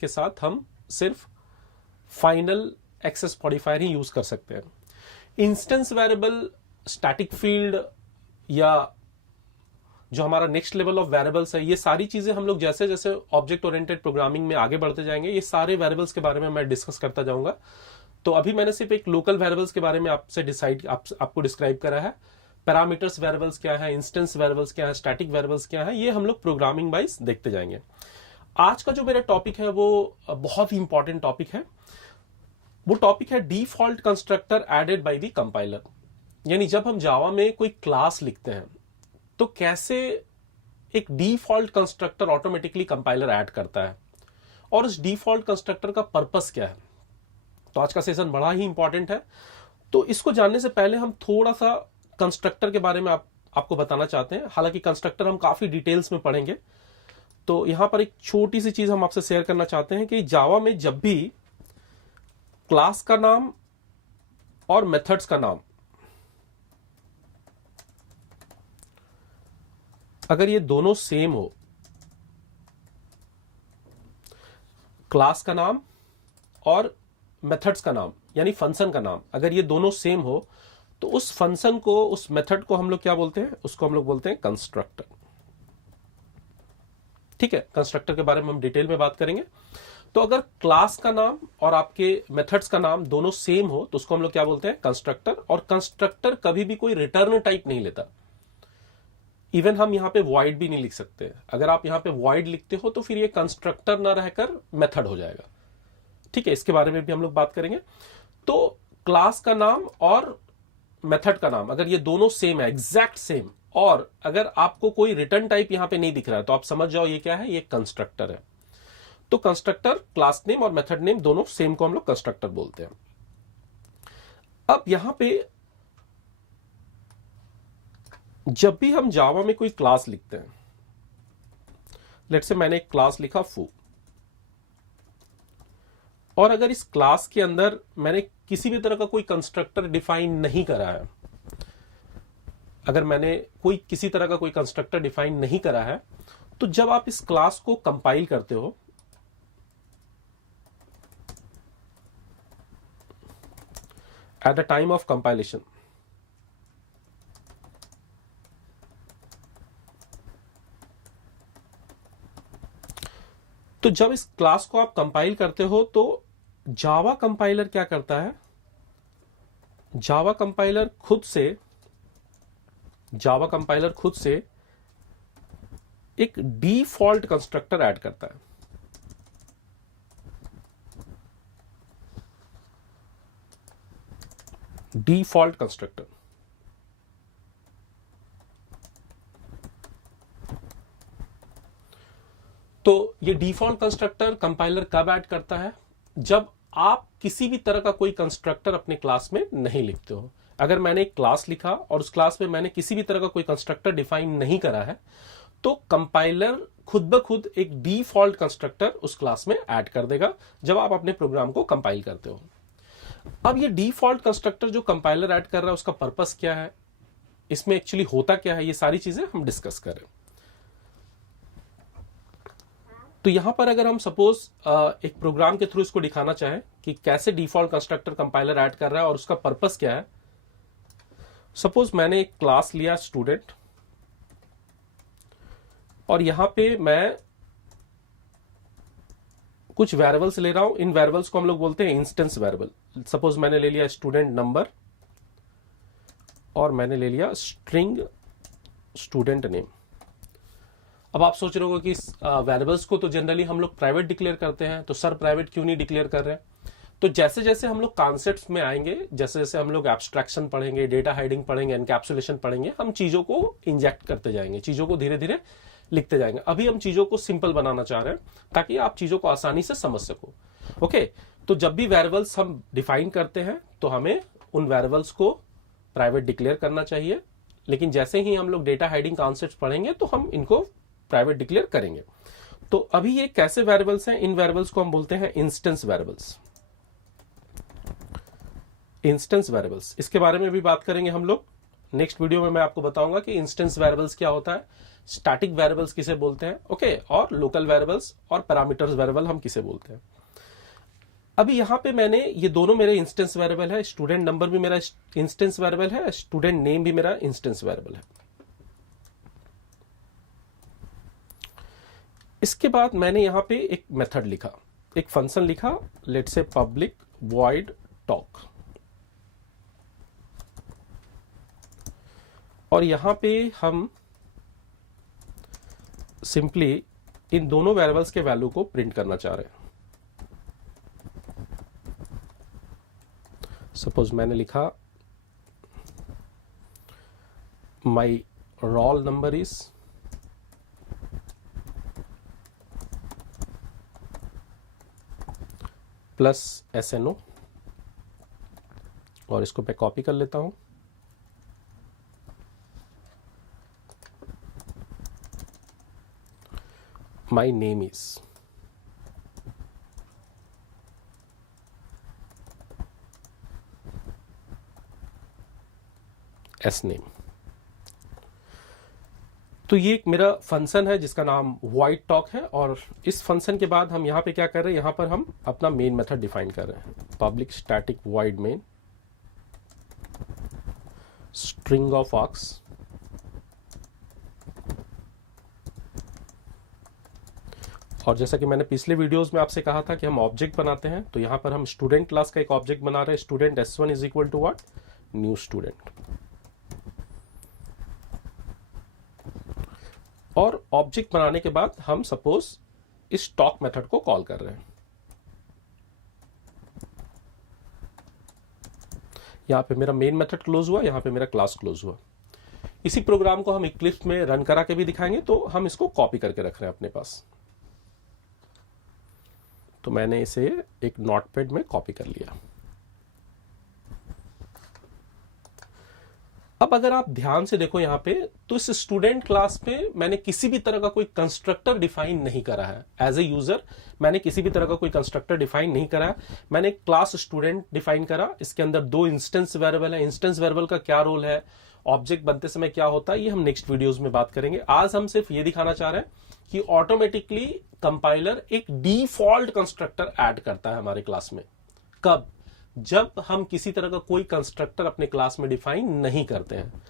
के साथ हम सिर्फ फाइनल एक्सेस मॉडिफायर ही यूज कर सकते हैं। इंस्टेंस वेरिएबल, स्टैटिक फील्ड या जो हमारा नेक्स्ट लेवल ऑफ वेरिएबल्स है, ये सारी चीजें हम लोग जैसे जैसे ऑब्जेक्ट ओरिएंटेड प्रोग्रामिंग में आगे बढ़ते जाएंगे, ये सारे वेरिएबल्स के बारे में मैं डिस्कस करता जाऊंगा। तो अभी मैंने सिर्फ एक लोकल वेरिएबल्स के बारे में आपसे आपको डिस्क्राइब करा है। पैरामीटर्स वेरिएबल्स क्या है, इंस्टेंस वेरिएबल्स क्या है, स्टैटिक वेरिएबल्स क्या है, ये हम लोग प्रोग्रामिंग वाइज देखते जाएंगे। आज का जो मेरा टॉपिक है वो बहुत ही इंपॉर्टेंट टॉपिक है। वो टॉपिक है default constructor added by the compiler. यानी जब हम जावा में कोई क्लास लिखते हैं तो कैसे एक default constructor automatically compiler add करता है और उस डिफॉल्ट कंस्ट्रक्टर का पर्पस क्या है। तो आज का सेशन बड़ा ही इंपॉर्टेंट है। तो इसको जानने से पहले हम थोड़ा सा कंस्ट्रक्टर के बारे में आपको बताना चाहते हैं। हालांकि कंस्ट्रक्टर हम काफी डिटेल्स में पढ़ेंगे। तो यहां पर एक छोटी सी चीज हम आपसे शेयर करना चाहते हैं कि जावा में जब भी क्लास का नाम और मेथड्स का नाम अगर ये दोनों सेम हो, क्लास का नाम और मेथड्स का नाम यानी फंक्शन का नाम, अगर ये दोनों सेम हो तो उस फंक्शन को, उस मेथड को हम लोग क्या बोलते हैं? उसको हम लोग बोलते हैं कंस्ट्रक्टर। ठीक है, कंस्ट्रक्टर के बारे में हम डिटेल में बात करेंगे। तो अगर क्लास का नाम और आपके मेथड्स का नाम दोनों सेम हो तो उसको हम लोग क्या बोलते हैं? कंस्ट्रक्टर। और कंस्ट्रक्टर कभी भी कोई रिटर्न टाइप नहीं लेता। इवन हम यहां पे वॉइड भी नहीं लिख सकते। अगर आप यहां पे वॉइड लिखते हो तो फिर ये कंस्ट्रक्टर ना रहकर मेथड हो जाएगा। ठीक है, इसके बारे में भी हम लोग बात करेंगे। तो क्लास का नाम और मेथड का नाम अगर ये दोनों सेम है, एग्जैक्ट सेम, और अगर आपको कोई रिटर्न टाइप यहां पे नहीं दिख रहा है तो आप समझ जाओ ये क्या है? ये कंस्ट्रक्टर है। तो कंस्ट्रक्टर, क्लास नेम और मेथड नेम दोनों सेम को हम लोग कंस्ट्रक्टर बोलते हैं। अब यहां पे जब भी हम जावा में कोई क्लास लिखते हैं, लेट्स से मैंने एक क्लास लिखा फू, और अगर इस क्लास के अंदर मैंने किसी भी तरह का कोई कंस्ट्रक्टर डिफाइन नहीं करा है, अगर मैंने कोई किसी तरह का कोई कंस्ट्रक्टर डिफाइन नहीं करा है, तो जब आप इस क्लास को कंपाइल करते हो, at the time of compilation, तो जब इस क्लास को आप कंपाइल करते हो तो जावा कंपाइलर क्या करता है? जावा कंपाइलर खुद से एक डिफॉल्ट कंस्ट्रक्टर ऐड करता है। Default constructor. तो ये डिफॉल्ट कंस्ट्रक्टर कंपाइलर कब ऐड करता है? जब आप किसी भी तरह का कोई कंस्ट्रक्टर अपने क्लास में नहीं लिखते हो। अगर मैंने एक क्लास लिखा और उस क्लास में मैंने किसी भी तरह का कोई कंस्ट्रक्टर डिफाइन नहीं करा है तो कंपाइलर खुद ब खुद एक डिफॉल्ट कंस्ट्रक्टर उस क्लास में ऐड कर देगा जब आप अपने प्रोग्राम को कंपाइल करते हो। अब ये डिफॉल्ट कंस्ट्रक्टर जो कंपाइलर ऐड कर रहा है उसका पर्पस क्या है, इसमें एक्चुअली होता क्या है, ये सारी चीजें हम डिस्कस करें। तो यहां पर अगर हम सपोज एक प्रोग्राम के थ्रू इसको दिखाना चाहें कि कैसे डिफॉल्ट कंस्ट्रक्टर कंपाइलर ऐड कर रहा है और उसका पर्पस क्या है। सपोज मैंने एक क्लास लिया स्टूडेंट, और यहां पे मैं कुछ वेरिएबल्स ले रहा हूं। इन वेरिएबल्स को हम लोग बोलते हैं इंस्टेंस वेरिएबल। सपोज मैंने ले लिया स्टूडेंट नंबर और मैंने ले लिया स्ट्रिंग स्टूडेंट नेम। अब आप सोच रहे हो कि वेरिएबल्स को तो जनरली हम लोग प्राइवेट डिक्लेयर करते हैं, तो सर प्राइवेट क्यों नहीं डिक्लेयर कर रहे हैं? तो जैसे जैसे हम लोग कॉन्सेप्ट्स में आएंगे, जैसे जैसे हम लोग एब्स्ट्रैक्शन पढ़ेंगे, डेटा हाइडिंग पढ़ेंगे, एनकैप्सुलेशन पढ़ेंगे, हम चीजों को इंजेक्ट करते जाएंगे, चीजों को धीरे धीरे लिखते जाएंगे। अभी हम चीजों को सिंपल बनाना चाह रहे हैं ताकि आप चीजों को आसानी से समझ सको। ओके, तो जब भी वेरिएबल्स हम डिफाइन करते हैं तो हमें उन वेरिएबल्स को प्राइवेट डिक्लेयर करना चाहिए, लेकिन जैसे ही हम लोग डेटा हाइडिंग कॉन्सेप्ट्स पढ़ेंगे तो हम इनको प्राइवेट डिक्लेयर करेंगे। तो अभी ये कैसे वेरिएबल्स हैं? इन वेरिएबल्स को हम बोलते हैं इंस्टेंस वेरिएबल्स। इंस्टेंस वेरिएबल्स, इसके बारे में भी बात करेंगे हम लोग नेक्स्ट वीडियो में। मैं आपको बताऊंगा कि इंस्टेंस वेरिएबल्स क्या होता है, स्टैटिक वेरिएबल्स किसे बोलते हैं, ओके, और लोकल वेरिएबल्स और पैरामीटर्स वेरिएबल हम किसे बोलते हैं। अभी यहां पे मैंने ये दोनों मेरे इंस्टेंस वेरिएबल है, स्टूडेंट नंबर भी मेरा इंस्टेंस वेरिएबल है, स्टूडेंट नेम भी मेरा इंस्टेंस वेरिएबल है। इसके बाद मैंने यहां पे एक मेथड लिखा, एक फंक्शन लिखा, let's say public void talk, और यहां पे हम सिंपली इन दोनों वेरिएबल्स के वैल्यू को प्रिंट करना चाह रहे हैं। सपोज मैंने लिखा माई roll number is plus SNO, और इसको मैं कॉपी कर लेता हूं। माई नेम इज SName। तो ये एक मेरा फंक्शन है जिसका नाम वॉइड टॉक है, और इस फंक्शन के बाद हम यहां पे क्या कर रहे हैं, यहां पर हम अपना मेन मेथड डिफाइन कर रहे हैं, public static void main string of arcs, और जैसा कि मैंने पिछले वीडियोस में आपसे कहा था कि हम ऑब्जेक्ट बनाते हैं, तो यहां पर हम स्टूडेंट क्लास का एक ऑब्जेक्ट बना रहे हैं, student S1 is equal to what, new student. और ऑब्जेक्ट बनाने के बाद हम सपोज इस टॉक मेथड को कॉल कर रहे हैं। यहां पे मेरा मेन मेथड क्लोज हुआ, यहां पे मेरा क्लास क्लोज हुआ। इसी प्रोग्राम को हम इक्लिप्स में रन करा के भी दिखाएंगे, तो हम इसको कॉपी करके रख रहे हैं अपने पास। तो मैंने इसे एक नोटपैड में कॉपी कर लिया। अब अगर आप ध्यान से देखो यहां पे, तो इस स्टूडेंट क्लास पे मैंने किसी भी तरह का कोई कंस्ट्रक्टर डिफाइन नहीं करा है। एज ए यूजर मैंने किसी भी तरह का कोई कंस्ट्रक्टर डिफाइन नहीं करा है। मैंने क्लास स्टूडेंट डिफाइन करा, इसके अंदर 2 इंस्टेंस वेरिएबल है। इंस्टेंस वेरिएबल का क्या रोल है, ऑब्जेक्ट बनते समय क्या होता है, ये हम नेक्स्ट वीडियोस में बात करेंगे। आज हम सिर्फ ये दिखाना चाह रहे हैं कि ऑटोमेटिकली कंपाइलर एक डिफॉल्ट कंस्ट्रक्टर ऐड करता है हमारे क्लास में। कब? जब हम किसी तरह का कोई कंस्ट्रक्टर अपने क्लास में डिफाइन नहीं करते हैं।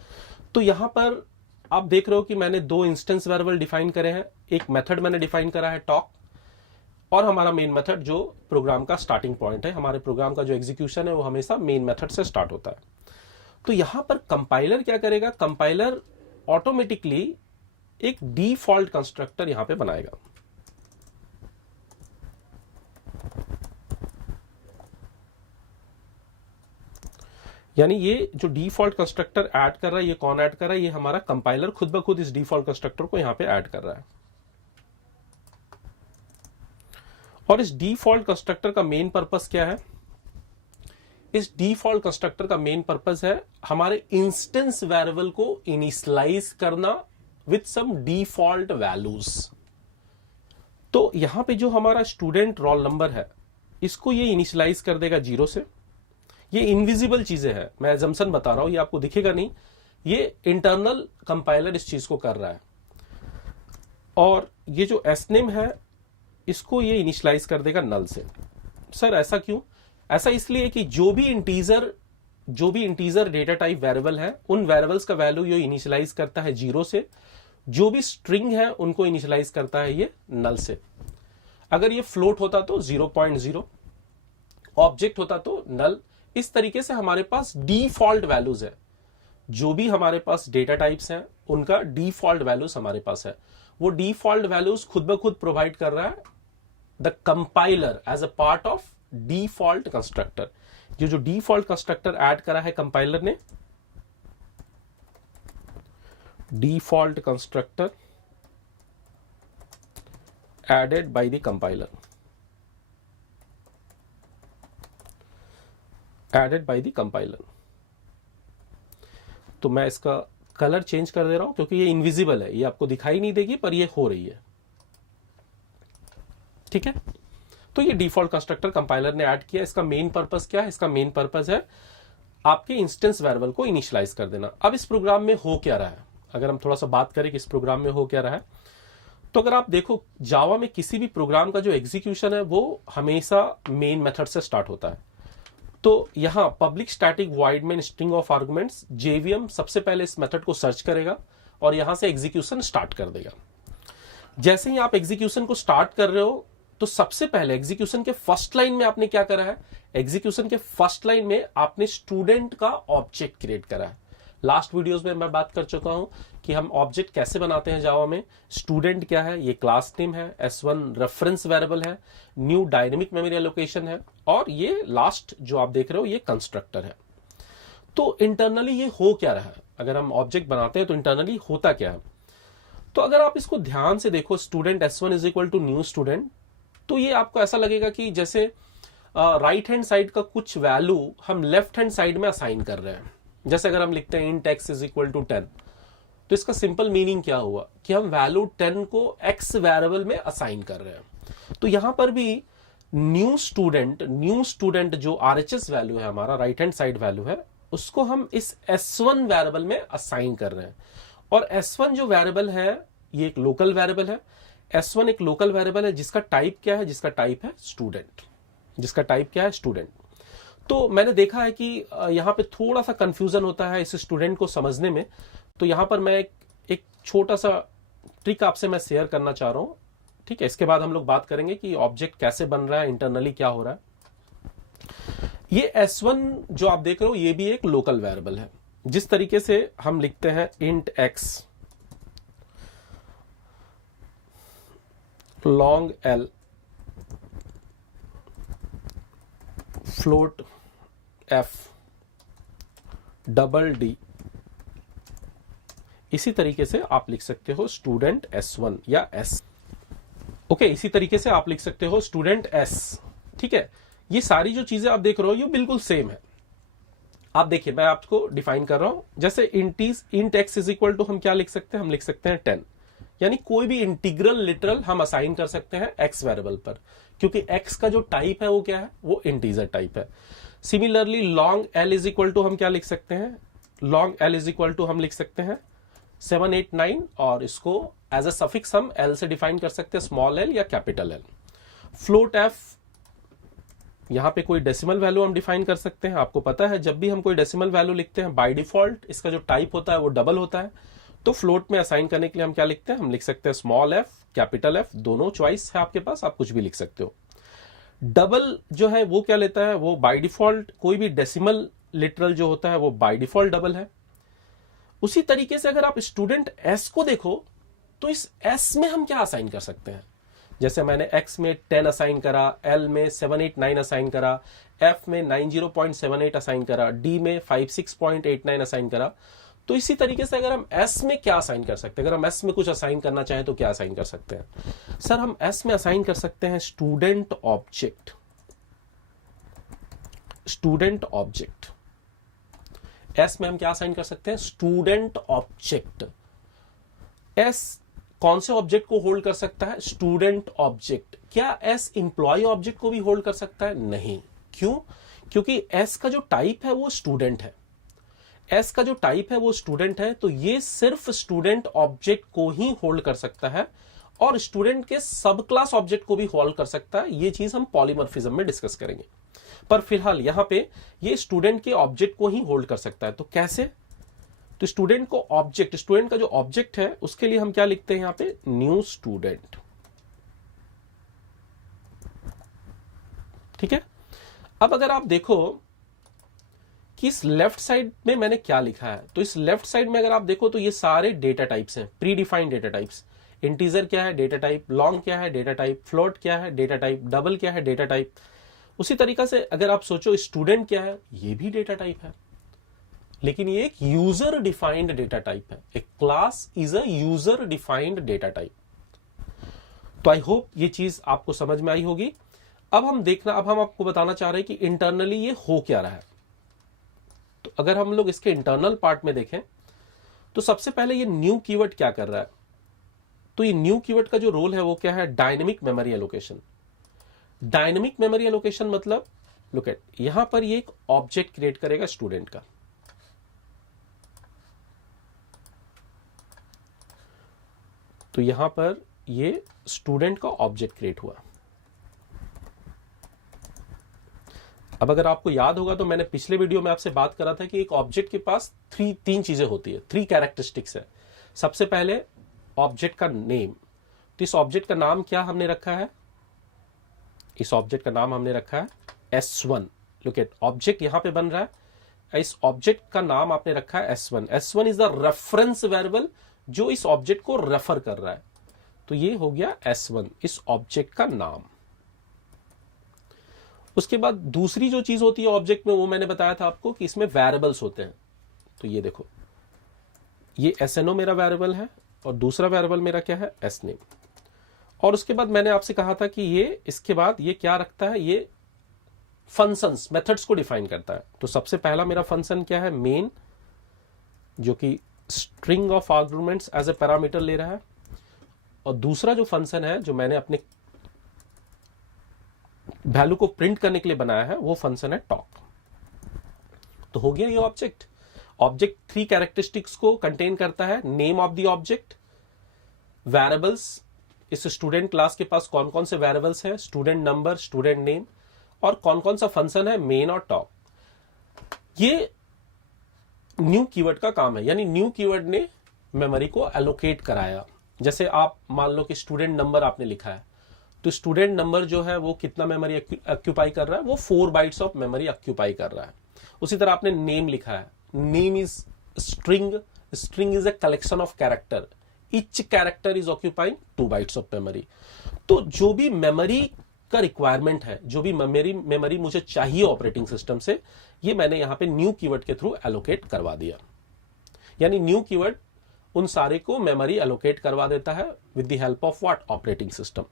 तो यहां पर आप देख रहे हो कि मैंने 2 इंस्टेंस वेरिएबल डिफाइन करे हैं, एक मेथड मैंने डिफाइन करा है टॉक, और हमारा मेन मेथड जो प्रोग्राम का स्टार्टिंग पॉइंट है। हमारे प्रोग्राम का जो एग्जीक्यूशन है वो हमेशा मेन मेथड से स्टार्ट होता है। तो यहां पर कंपाइलर क्या करेगा, कंपाइलर ऑटोमेटिकली एक डिफॉल्ट कंस्ट्रक्टर यहां पे बनाएगा। यानी ये जो डिफॉल्ट कंस्ट्रक्टर ऐड कर रहा है, ये कौन ऐड कर रहा है, ये हमारा कंपाइलर खुद ब खुद इस डिफॉल्ट कंस्ट्रक्टर को यहां पे ऐड कर रहा है। और इस डिफॉल्ट कंस्ट्रक्टर का मेन पर्पस क्या है? इस डिफॉल्ट कंस्ट्रक्टर का मेन पर्पस है हमारे इंस्टेंस वेरिएबल को इनिशियलाइज करना विथ सम डिफॉल्ट वैल्यूज। तो यहां पे जो हमारा स्टूडेंट रोल नंबर है, इसको ये इनिशियलाइज कर देगा 0 से। ये इनविजिबल चीजें हैं, मैं एजम्पशन बता रहा हूं, ये आपको दिखेगा नहीं, ये इंटरनल कंपाइलर इस चीज को कर रहा है। और ये जो SName है, इसको ये इनिशियलाइज कर देगा नल से। सर ऐसा क्यों? ऐसा इसलिए कि जो भी इंटीजर डेटा टाइप वेरिएबल है, उन वेरिएबल्स का वैल्यू ये इनिशियलाइज करता है 0 से। जो भी स्ट्रिंग है उनको इनिशियलाइज करता है ये नल से। अगर ये फ्लोट होता तो 0.0, ऑब्जेक्ट होता तो नल। इस तरीके से हमारे पास डिफॉल्ट वैल्यूज है। जो भी हमारे पास डेटा टाइप्स हैं उनका डिफॉल्ट वैल्यूज हमारे पास है। वो डिफॉल्ट वैल्यूज खुद ब खुद प्रोवाइड कर रहा है the compiler as a part of default constructor. ये जो डिफॉल्ट कंस्ट्रक्टर ऐड करा है कंपाइलर ने, default constructor added by the compiler, added by the compiler. तो मैं इसका कलर चेंज कर दे रहा हूं क्योंकि ये इनविजिबल है, ये आपको दिखाई नहीं देगी पर ये हो रही है। ठीक है, तो ये डिफॉल्ट कंस्ट्रक्टर कंपाइलर ने ऐड किया। इसका मेन पर्पस क्या है? इसका मेन पर्पस है आपके इंस्टेंस वेरिएबल को इनिशियलाइज कर देना। अब इस प्रोग्राम में हो क्या रहा है? अगर हम थोड़ा सा बात करें कि इस प्रोग्राम में हो क्या रहा है, तो अगर आप देखो जावा में किसी भी प्रोग्राम का जो एग्जीक्यूशन है वो हमेशा मेन मेथड से स्टार्ट होता है। तो यहां public static void main string of arguments, JVM सबसे पहले इस मेथड को सर्च करेगा और यहां से एग्जीक्यूशन स्टार्ट कर देगा। जैसे ही आप एग्जीक्यूशन को स्टार्ट कर रहे हो तो सबसे पहले एग्जीक्यूशन के फर्स्ट लाइन में आपने क्या करा है, एग्जीक्यूशन के फर्स्ट लाइन में आपने स्टूडेंट का ऑब्जेक्ट क्रिएट करा है। लास्ट वीडियोस में मैं बात कर चुका हूं कि हम ऑब्जेक्ट कैसे बनाते हैं जावा में। स्टूडेंट क्या है, ये क्लास नेम है, S1 रेफरेंस वेरिएबल है, न्यू डायनेमिक मेमोरी एलोकेशन है, और ये लास्ट जो आप देख रहे हो ये कंस्ट्रक्टर है। तो इंटरनली ये हो क्या रहा है, अगर हम ऑब्जेक्ट बनाते हैं तो इंटरनली होता क्या है। तो अगर आप इसको ध्यान से देखो, student S1 is equal to new student, तो ये आपको ऐसा लगेगा कि जैसे राइट हैंड साइड का कुछ वैल्यू हम लेफ्ट हैंड साइड में असाइन कर रहे हैं। जैसे अगर हम लिखते हैं int x is equal to 10, तो इसका सिंपल मीनिंग क्या हुआ कि हम वैल्यू 10 को x वेरिएबल में असाइन कर रहे हैं। तो यहां पर भी न्यू स्टूडेंट जो RHS वैल्यू है, हमारा राइट हैंड साइड वैल्यू है, उसको हम इस S1 वेरिएबल में असाइन कर रहे हैं। और S1 जो वेरिएबल है ये एक लोकल वेरिएबल है। S1 एक लोकल वेरिएबल है जिसका टाइप क्या है, जिसका टाइप है स्टूडेंट, जिसका टाइप क्या है स्टूडेंट। तो मैंने देखा है कि यहां पे थोड़ा सा कंफ्यूजन होता है इस स्टूडेंट को समझने में। तो यहां पर मैं एक छोटा सा ट्रिक आपसे मैं शेयर करना चाह रहा हूं, ठीक है। इसके बाद हम लोग बात करेंगे कि ऑब्जेक्ट कैसे बन रहा है, इंटरनली क्या हो रहा है। ये S1 जो आप देख रहे हो ये भी एक लोकल वेरिएबल है। जिस तरीके से हम लिखते हैं int x long l float f double d, इसी तरीके से आप लिख सकते हो स्टूडेंट S1 या S। ओके, इसी तरीके से आप लिख सकते हो स्टूडेंट S, ठीक है। ये सारी जो चीजें आप देख रहे हो ये बिल्कुल सेम है। आप देखिए मैं आपको डिफाइन कर रहा हूं, जैसे int x is equal to हम क्या लिख सकते हैं, हम लिख सकते हैं 10, यानी कोई भी इंटीग्रल लिटरल हम असाइन कर सकते हैं x वेरिएबल पर, क्योंकि x का जो टाइप है वो क्या है, वो इंटीजर टाइप है। Similarly long l is equal to हम क्या लिख सकते हैं, long l is equal to हम लिख सकते हैं 7 8 9, और इसको एज अ सफिक्स हम l से डिफाइन कर सकते हैं, स्मॉल l या कैपिटल L। फ्लोट f, यहां पे कोई डेसिमल वैल्यू हम डिफाइन कर सकते हैं। आपको पता है जब भी हम कोई डेसिमल वैल्यू लिखते हैं बाय डिफॉल्ट इसका जो टाइप होता है वो डबल होता है। तो फ्लोट में असाइन करने के लिए हम क्या लिखते हैं, हम लिख सकते हैं स्मॉल f कैपिटल F, दोनों चॉइस है आपके पास, आप कुछ भी लिख सकते हो। डबल जो है वो क्या लेता है, वो बाय डिफॉल्ट कोई भी डेसिमल लिटरल जो होता है वो बाय डिफॉल्ट डबल है। उसी तरीके से अगर आप स्टूडेंट S को देखो तो इस S में हम क्या असाइन कर सकते हैं, जैसे मैंने x में 10 असाइन करा, L में 7 8 9 असाइन करा, F में 90.78 असाइन करा, D में 56.89 असाइन करा। तो इसी तरीके से अगर हम S में क्या असाइन कर सकते हैं, अगर हम S में कुछ असाइन करना चाहें तो क्या असाइन कर सकते हैं सर, हम S में असाइन कर सकते हैं student object. Student object S में हम क्या असाइन कर सकते हैं, स्टूडेंट ऑब्जेक्ट। S कौन से ऑब्जेक्ट को होल्ड कर सकता है, स्टूडेंट ऑब्जेक्ट। क्या S इंप्लॉय ऑब्जेक्ट को भी होल्ड कर सकता है, नहीं। क्यों, क्योंकि S का जो टाइप है वो स्टूडेंट है। S का जो टाइप है वो स्टूडेंट है, तो ये सिर्फ स्टूडेंट ऑब्जेक्ट को ही होल्ड कर सकता है, और स्टूडेंट के सब क्लास ऑब्जेक्ट को भी होल्ड कर सकता है। ये चीज हम पॉलीमॉर्फिज्म में डिस्कस करेंगे, पर फिलहाल यहां पे ये स्टूडेंट के ऑब्जेक्ट को ही होल्ड कर सकता है। तो कैसे, तो स्टूडेंट को ऑब्जेक्ट, स्टूडेंट का जो ऑब्जेक्ट है उसके लिए हम क्या लिखते हैं यहां पे, न्यू स्टूडेंट, ठीक है। अब अगर आप देखो कि इस लेफ्ट साइड में मैंने क्या लिखा है, तो इस लेफ्ट साइड में अगर आप देखो तो ये सारे डेटा टाइप्स हैं, pre defined data types. Integer क्या है, डेटा टाइप। लॉन्ग क्या है, डेटा टाइप। फ्लोट क्या है, डेटा टाइप। डबल क्या है, डेटा टाइप। उसी तरीका से अगर आप सोचो स्टूडेंट क्या है, ये भी डेटा टाइप है, लेकिन ये एक यूजर डिफाइंड डेटा टाइप है। एक class is a user defined data type. तो आई होप ये चीज आपको समझ में आई होगी। अब हम आपको बताना चाह रहे हैं कि इंटरनली ये हो क्या रहा है। तो अगर हम लोग इसके इंटरनल पार्ट में देखें तो सबसे पहले ये न्यू कीवर्ड क्या कर रहा है, तो ये न्यू कीवर्ड का जो रोल है वो क्या है, dynamic memory allocation. Dynamic memory allocation मतलब लुक एट, यहां पर ये एक ऑब्जेक्ट क्रिएट करेगा स्टूडेंट का। तो यहां पर ये स्टूडेंट का ऑब्जेक्ट क्रिएट हुआ। अब अगर आपको याद होगा तो मैंने पिछले वीडियो में आपसे बात करा था कि एक ऑब्जेक्ट के पास तीन चीजें होती है, 3 कैरेक्टरिस्टिक्स है। सबसे पहले ऑब्जेक्ट का नेम। तो इस ऑब्जेक्ट का नाम क्या हमने रखा है? इस ऑब्जेक्ट का नाम हमने रखा है S1। लुक एट, ऑब्जेक्ट यहां पे बन रहा है, इस ऑब्जेक्ट का नाम आपने रखा है S1। S1 is the reference variable जो इस ऑब्जेक्ट को रेफर कर रहा है। तो ये हो गया S1, इस ऑब्जेक्ट का नाम। उसके बाद दूसरी जो चीज होती है ऑब्जेक्ट में, वो मैंने बताया था आपको कि इसमें वेरिएबल्स होते हैं। तो ये देखो, ये SNO मेरा वेरिएबल है और दूसरा वेरिएबल मेरा क्या है? SName। और उसके बाद मैंने आपसे कहा था कि ये इसके बाद ये क्या रखता है? ये फंक्शंस, मेथड्स को डिफाइन करता है। तो सबसे पहला मेरा फंक्शन क्या है? मेन, जो कि string of arguments as a parameter ले रहा है। और दूसरा जो फंक्शन है जो मैंने अपने वैल्यू को प्रिंट करने के लिए बनाया है, वो फंक्शन है टॉक। तो हो गया ये ऑब्जेक्ट। ऑब्जेक्ट 3 कैरेक्टरिस्टिक्स को कंटेन करता है। Name of the object, variables, इस स्टूडेंट क्लास के पास कौन कौन से वेरिएबल्स हैं, स्टूडेंट नंबर, स्टूडेंट नेम, और कौन कौन सा फंक्शन है, मेन और टॉप। ये न्यू कीवर्ड का काम है, यानी न्यू कीवर्ड ने मेमोरी को एलोकेट कराया। जैसे आप मान लो कि स्टूडेंट नंबर आपने लिखा है, तो स्टूडेंट नंबर जो है वो कितना मेमोरी ऑक्यूपाई कर रहा है? वो 4 बाइट्स ऑफ मेमोरी ऑक्यूपाई कर रहा है। उसी तरह आपने नेम लिखा है, name is string, string is a collection of character, each character is occupying 2 bytes of memory. तो जो भी मेमोरी का रिक्वायरमेंट है, जो भी मेमोरी मुझे चाहिए ऑपरेटिंग सिस्टम से, ये मैंने यहां पे न्यू कीवर्ड के थ्रू एलोकेट करवा दिया। यानी न्यू कीवर्ड उन सारे को मेमोरी एलोकेट करवा देता है with the help of what? Operating system.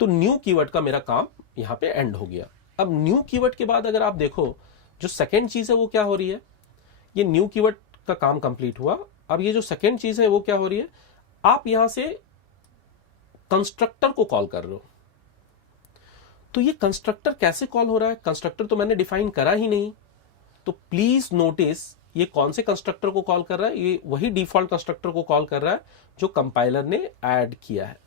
तो न्यू कीवर्ड का मेरा काम यहां पे एंड हो गया। अब न्यू कीवर्ड के बाद अगर आप देखो, जो सेकेंड चीज है वो क्या हो रही है? ये न्यू कीवर्ड का काम कंप्लीट हुआ। अब ये जो सेकेंड चीज है वो क्या हो रही है? आप यहां से कंस्ट्रक्टर को कॉल कर रहे हो। तो ये कंस्ट्रक्टर कैसे कॉल हो रहा है? कंस्ट्रक्टर तो मैंने डिफाइन करा ही नहीं। तो प्लीज नोटिस, ये कौन से कंस्ट्रक्टर को कॉल कर रहा है? ये वही डिफॉल्ट कंस्ट्रक्टर को कॉल कर रहा है जो कंपाइलर ने ऐड किया है।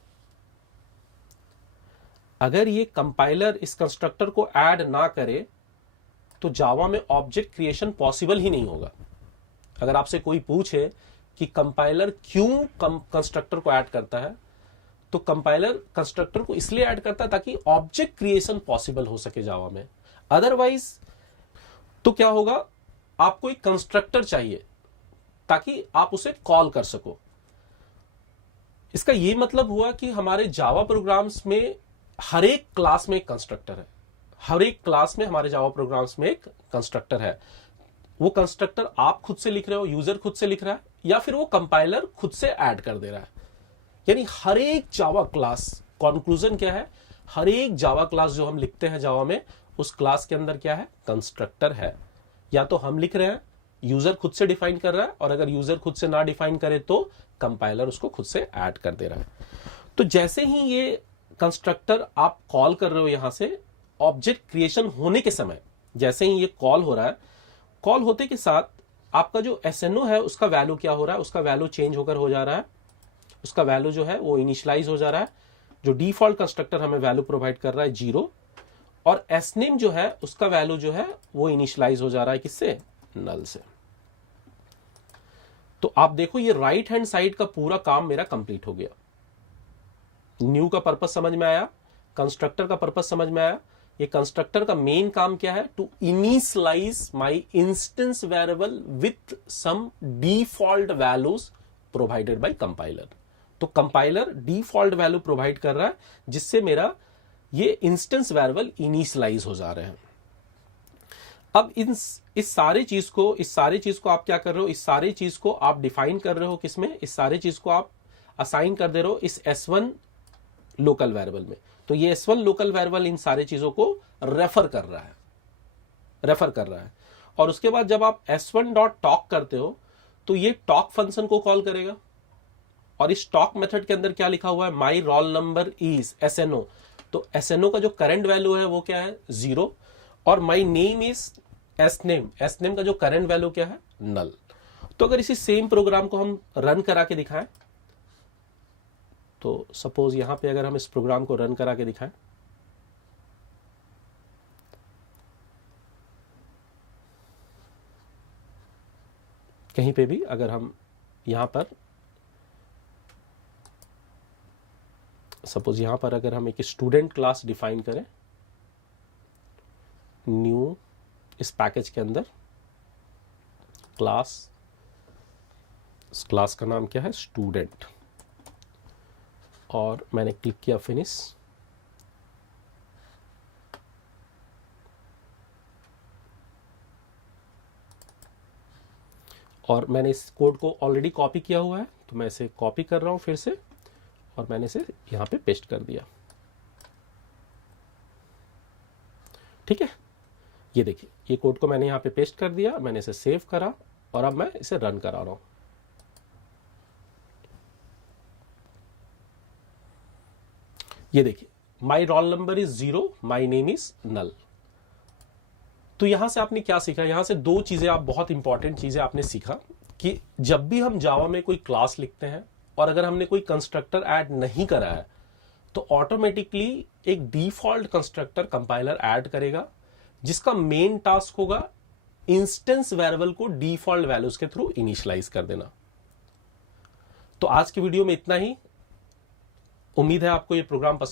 अगर ये कंपाइलर इस कंस्ट्रक्टर को ऐड ना करे तो जावा में ऑब्जेक्ट क्रिएशन पॉसिबल ही नहीं होगा। अगर आपसे कोई पूछे कि कंपाइलर क्यों कंस्ट्रक्टर को ऐड करता है, तो कंपाइलर कंस्ट्रक्टर को इसलिए ऐड करता है ताकि ऑब्जेक्ट क्रिएशन पॉसिबल हो सके जावा में। अदरवाइज तो क्या होगा? आपको एक कंस्ट्रक्टर चाहिए ताकि आप उसे कॉल कर सको। इसका यह मतलब हुआ कि हमारे जावा प्रोग्राम्स में हर एक क्लास में एक कंस्ट्रक्टर है। हर एक क्लास में हमारे जावा प्रोग्राम्स में एक कंस्ट्रक्टर है। वो कंस्ट्रक्टर आप खुद से लिख रहे हो, यूजर खुद से लिख रहा है, या फिर वो कंपाइलर खुद से ऐड कर दे रहा है। यानी हर एक जावा क्लास, कंक्लूजन क्या है? हर एक जावा क्लास जो हम लिखते हैं जावा में, उस क्लास के अंदर क्या है? कंस्ट्रक्टर है। या तो हम लिख रहे हैं, यूजर खुद से डिफाइन कर रहा है, और अगर यूजर खुद से ना डिफाइन करे तो कंपाइलर उसको खुद से ऐड कर दे रहा है। तो जैसे ही ये कंस्ट्रक्टर आप कॉल कर रहे हो, यहां से ऑब्जेक्ट क्रिएशन होने के समय जैसे ही ये कॉल हो रहा है, कॉल होते के साथ आपका जो SNO है उसका वैल्यू क्या हो रहा है? उसका वैल्यू चेंज होकर हो जा रहा है। उसका वैल्यू जो है वो इनिशियलाइज हो जा रहा है। जो डिफॉल्ट कंस्ट्रक्टर हमें वैल्यू प्रोवाइड कर रहा है 0, और SName जो है उसका वैल्यू जो है वो इनिशियलाइज हो जा रहा है किससे? नल से। तो आप देखो ये राइट हैंड साइड का पूरा काम मेरा कंप्लीट हो गया। न्यू का पर्पस समझ में आया, कंस्ट्रक्टर का पर्पस समझ में आया। ये कंस्ट्रक्टर का मेन काम क्या है? To initialize my instance variable with some default values provided by compiler. तो कंपाइलर डिफॉल्ट वैल्यू प्रोवाइड कर रहा है जिससे मेरा ये इंस्टेंस वेरिएबल इनिशियलाइज हो जा रहे हैं। अब इस सारे चीज को आप क्या कर रहे हो? इस सारे चीज को आप डिफाइन कर रहे हो किसमें? इस सारे चीज को आप असाइन कर दे रहे हो इस S1 लोकल वेरिएबल में। तो ये S1 लोकल वेरिएबल इन सारे चीजों को रेफर कर रहा है। और उसके बाद जब आप S1.talk करते हो तो ये टॉक फंक्शन को कॉल करेगा, और इस टॉक मेथड के अंदर क्या लिखा हुआ है? माई रोल नंबर इज SNO। तो SNO का जो करंट वैल्यू है वो क्या है? 0, और माई नेम इज SName। SName का जो करंट वैल्यू क्या है? नल। तो अगर इसी सेम प्रोग्राम को हम रन करा के दिखाएं तो सपोज यहां पे अगर हम इस प्रोग्राम को रन करा के दिखाएं, कहीं पे भी अगर हम यहां पर सपोज यहां पर अगर हम एक स्टूडेंट क्लास डिफाइन करें, न्यू इस पैकेज के अंदर क्लास, इस क्लास का नाम क्या है, स्टूडेंट, और मैंने क्लिक किया फिनिश। और मैंने इस कोड को ऑलरेडी कॉपी किया हुआ है, तो मैं इसे कॉपी कर रहा हूं फिर से, और मैंने इसे यहां पे पेस्ट कर दिया। ठीक है, ये देखिए, ये कोड को मैंने यहां पे पेस्ट कर दिया, मैंने इसे सेव करा और अब मैं इसे रन करा रहा हूं। ये देखिए, my roll number is 0, my name is null. तो यहां से आपने क्या सीखा, यहां से दो चीजें, आप बहुत इंपॉर्टेंट चीजें आपने सीखा कि जब भी हम जावा में कोई क्लास लिखते हैं और अगर हमने कोई कंस्ट्रक्टर ऐड नहीं करा है तो ऑटोमेटिकली एक डिफॉल्ट कंस्ट्रक्टर कंपाइलर ऐड करेगा, जिसका मेन टास्क होगा इंस्टेंस वेरिएबल को डिफॉल्ट वैल्यूज के थ्रू इनिशियलाइज कर देना। तो आज की वीडियो में इतना ही। उम्मीद है आपको ये प्रोग्राम पसंद